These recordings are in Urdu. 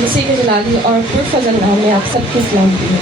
مسیح کے جلالی اور پرفضل نام میں آپ سب کی سلامتی ہے۔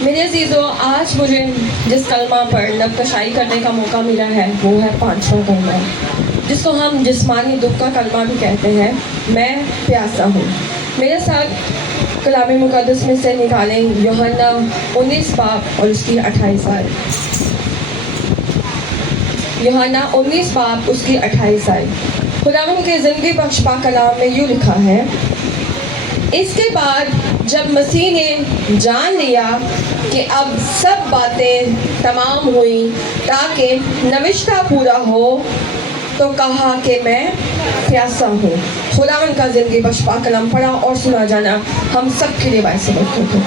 میرے عزیزو، آج مجھے جس کلمہ پر نبکشائی کرنے کا موقع ملا ہے وہ ہے 5واں کلمہ، جس کو ہم جسمانی دکھ کا کلمہ بھی کہتے ہیں، میں پیاسا ہوں۔ میرے ساتھ کلام مقدس میں سے نکالیں یوحنا 19 باب اور اس کی 28 آیت۔ یوحنا 19 باب اس کی 28 آیت۔ خداوند کے زندگی بخش پاک کلام میں یوں لکھا ہے، اس کے بعد جب مسیح نے جان لیا کہ اب سب باتیں تمام ہوئیں تاکہ نوشتہ پورا ہو، تو کہا کہ میں پیاسا ہوں۔ خداوند کا زندگی بخش پاک کلام پڑھا اور سنا جانا ہم سب کے لیے باعث برکت ہو۔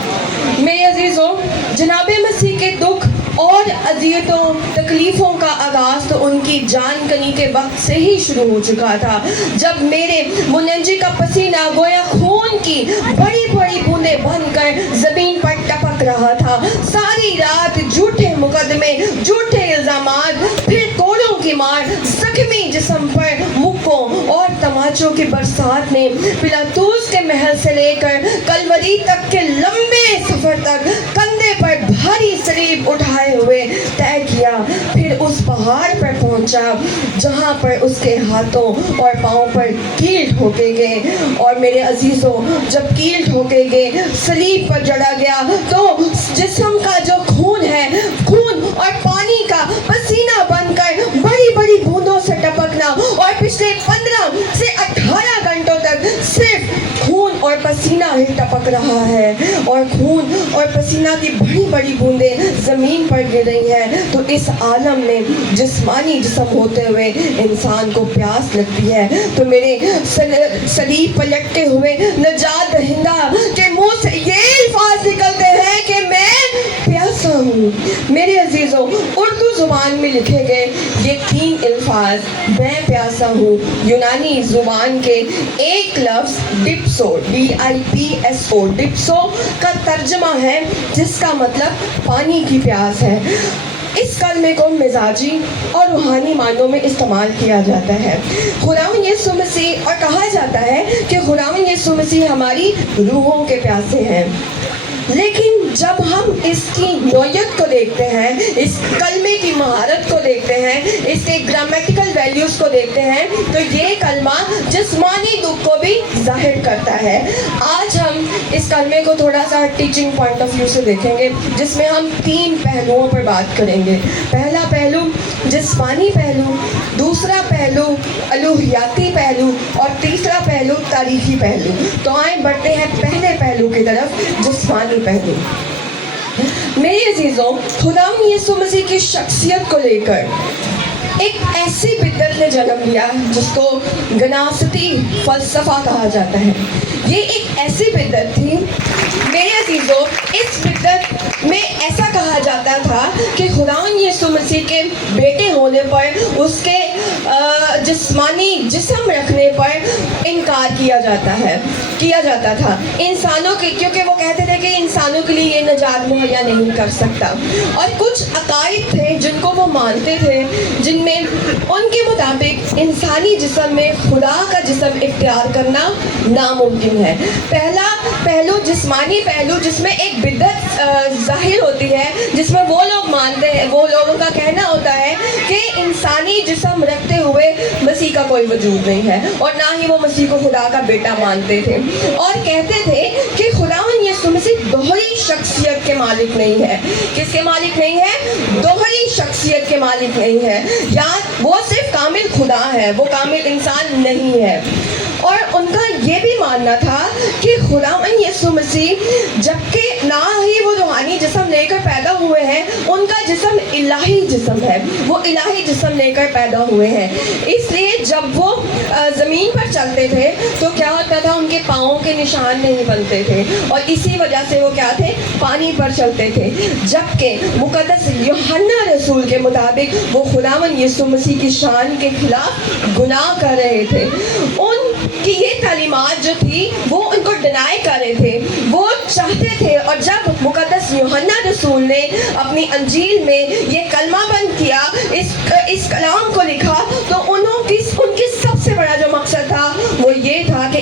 میرے عزیزوں، جناب مسیح کے دکھ اور اذیتوں تکلیفوں کا آغاز تو ان کی جان کنی کے وقت سے ہی شروع ہو چکا تھا، جب میرے منجی کا پسینہ گویا خون کی بڑی بڑی بوندیں بن کر زمین پر ٹپک رہا تھا۔ ساری رات جھوٹے مقدمے، جھوٹے الزامات، پھر کوڑوں کی مار، زخمی جسم پر مکوں اور تماچوں کی برسات نے پلاطوس کے محل سے لے کر کلوری تک کے لمبے سفر تک کندھے پر بھاری صلیب اٹھائے ہوئے طے کیا، پھر اس پہاڑ پر پہنچا جہاں پر اس کے ہاتھوں اور پاؤں پر کیل ٹھوکے گئے۔ اور میرے عزیزوں، جب کیل ٹھوکے گئے، صلیب پر جڑا گیا، تو جسم کا جو خون ہے، خون اور پانی کا پسینہ بن کر بڑی بڑی بوندوں سے ٹپکنا، اور پچھلے 15 سے 18 گھنٹوں تک صرف خون اور پسینہ ہی ٹپک رہا ہے، اور خون اور پسینہ کی بڑی بڑی بوندیں زمین پر گر رہی ہیں، تو اس عالم میں جسمانی جسم ہوتے ہوئے انسان کو پیاس لگتی ہے۔ تو میرے صلیب پر لٹکے ہوئے نجات دہندہ کے منہ سے یہ الفاظ نکلتے ہیں کہ میں پیاسا ہوں۔ میرے عزیزوں، اردو زبان میں لکھے گئے یہ 3 الفاظ میں پیاسا ہوں، یونانی زبان کے ایک لفظ ڈپسو، DIPSO، ڈپسو کا ترجمہ ہے جس کا مطلب پانی کی پیاس ہے۔ اس کلمے کو مزاجی اور روحانی معنوں میں استعمال کیا جاتا ہے۔ خداوند یسوع مسیح، اور کہا جاتا ہے کہ خداوند یسوع مسیح ہماری روحوں کے پیاسے ہیں۔ لیکن جب ہم اس کی نوعیت کو دیکھتے ہیں، اس کلمے کی مہارت کو دیکھتے ہیں، اس کے گرامیٹیکل ویلیوز کو دیکھتے ہیں، تو یہ کلمہ جسمانی دکھ کو بھی ظاہر کرتا ہے۔ آج ہم اس کلمے کو تھوڑا سا ٹیچنگ پوائنٹ آف ویو سے دیکھیں گے، جس میں ہم 3 پہلوؤں پر بات کریں گے۔ پہلا پہلو جسمانی پہلو، دوسرا پہلو الوہیاتی پہلو، اور تیسرا پہلو تاریخی پہلو۔ تو آئیں بڑھتے ہیں پہلے پہلو کی طرف، جسمانی پہلو۔ میرے عزیزوں، خداوند یسوع مسیح کی شخصیت کو لے کر ایک ایسی بدعت نے جنم لیا جس کو گناستی فلسفہ کہا جاتا ہے۔ یہ ایک ایسی بدعت تھی میرے عزیزوں، اس بدعت میں ایسا کہا جاتا تھا کہ خداوند یسوع مسیح کے بیٹے ہونے پر، اس کے جسمانی جسم رکھنے پر انکار کیا جاتا تھا انسانوں کے، کیونکہ وہ کہتے تھے کہ انسانوں کے لیے یہ نجات مہیا نہیں کر سکتا۔ اور کچھ عقائد تھے جن کو وہ مانتے تھے، جن میں ان کے مطابق انسانی جسم میں خدا کا جسم اختیار کرنا ناممکن ہے۔ پہلا پہلو جسمانی پہلو، جس میں ایک بدعت ظاہر ہوتی ہے، جس میں وہ لوگ مانتے ہیں، وہ لوگوں کا کہنا ہوتا ہے کہ انسانی جسم رکھتے ہوئے مسیح کا کوئی وجود نہیں ہے، اور نہ ہی وہ مسیح کو خدا کا بیٹا مانتے تھے، اور کہتے تھے کہ خداوند یسوع مسیح دوہری شخصیت کے مالک نہیں ہے۔ کس کے مالک نہیں ہے؟ دوہری شخصیت کے مالک نہیں ہے، یا وہ صرف کامل خدا ہے، وہ کامل انسان نہیں ہے۔ اور ان کا یہ بھی ماننا تھا کہ خداوند یسوع مسیح جبکہ نہ ہی وہ روحانی جسم لے کر پیدا ہوئے ہیں، ان کا جسم الہی جسم ہے، وہ الہی جسم لے کر پیدا ہوئے ہیں۔ اس لیے جب وہ زمین پر چلتے تھے تو کیا ہوتا تھا، ان کے پاؤں کے نشان نہیں بنتے تھے، اور اسی وجہ سے وہ کیا تھے، پانی پر چلتے تھے۔ جبکہ مقدس یوحنا رسول کے مطابق وہ خداوند یسوع مسیح کی شان کے خلاف گناہ کر رہے تھے۔ ان کی یہ تعلیمات جو تھی وہ ان کو ڈینائی کر رہے تھے، وہ چاہتے تھے، اور جب مقدس یوحنا رسول نے اپنی انجیل میں یہ کلمہ بند کیا، اس کلام کو لکھا، تو ان کی سب سے بڑا جو مقصد تھا وہ یہ تھا کہ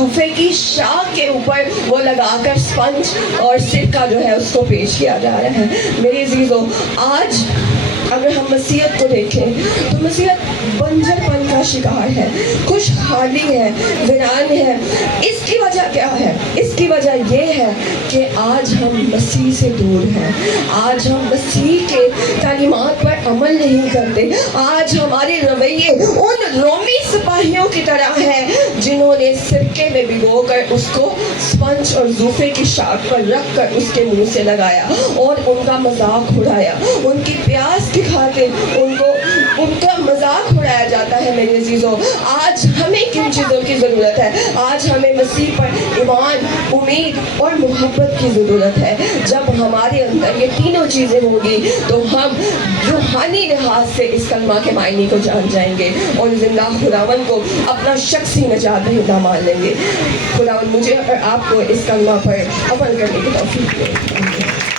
زوفے کی شاخ کے اوپر وہ لگا کر اسپنج اور سرکہ جو ہے اس کو پیش کیا جا رہا ہے۔ میرے عزیزو، آج اگر ہم مسیحیت کو دیکھیں تو مسیحیت بنجر پن کا شکار ہے، خوشحالی ہے، ویران ہے۔ اس کی وجہ کیا ہے؟ اس کی وجہ یہ ہے کہ آج ہم مسیح سے دور ہیں، آج ہم مسیح کے تعلیمات پر عمل نہیں کرتے، آج ہمارے رویے ان رومی سپاہیوں کی طرح ہیں جنہوں نے سرکے میں بھگو کر اس کو اسپنج اور زوفے کی شاخ پر رکھ کر اس کے منہ سے لگایا اور ان کا مذاق اڑایا، ان کی پیاس کی خاطر ان کا مذاق اڑایا جاتا ہے۔ میرے عزیزوں، آج ہمیں کن چیزوں کی ضرورت ہے؟ آج ہمیں مسیح پر ایمان، امید اور محبت کی ضرورت ہے۔ جب ہمارے اندر یہ تینوں چیزیں ہوں گی تو ہم روحانی لحاظ سے اس کلمہ کے معنی کو جان جائیں گے اور زندہ خداوند کو اپنا شخصی نجات دہندہ مان لیں گے۔ خداوند مجھے اور آپ کو اس کلمہ پر عمل کرنے کی توفیق دے۔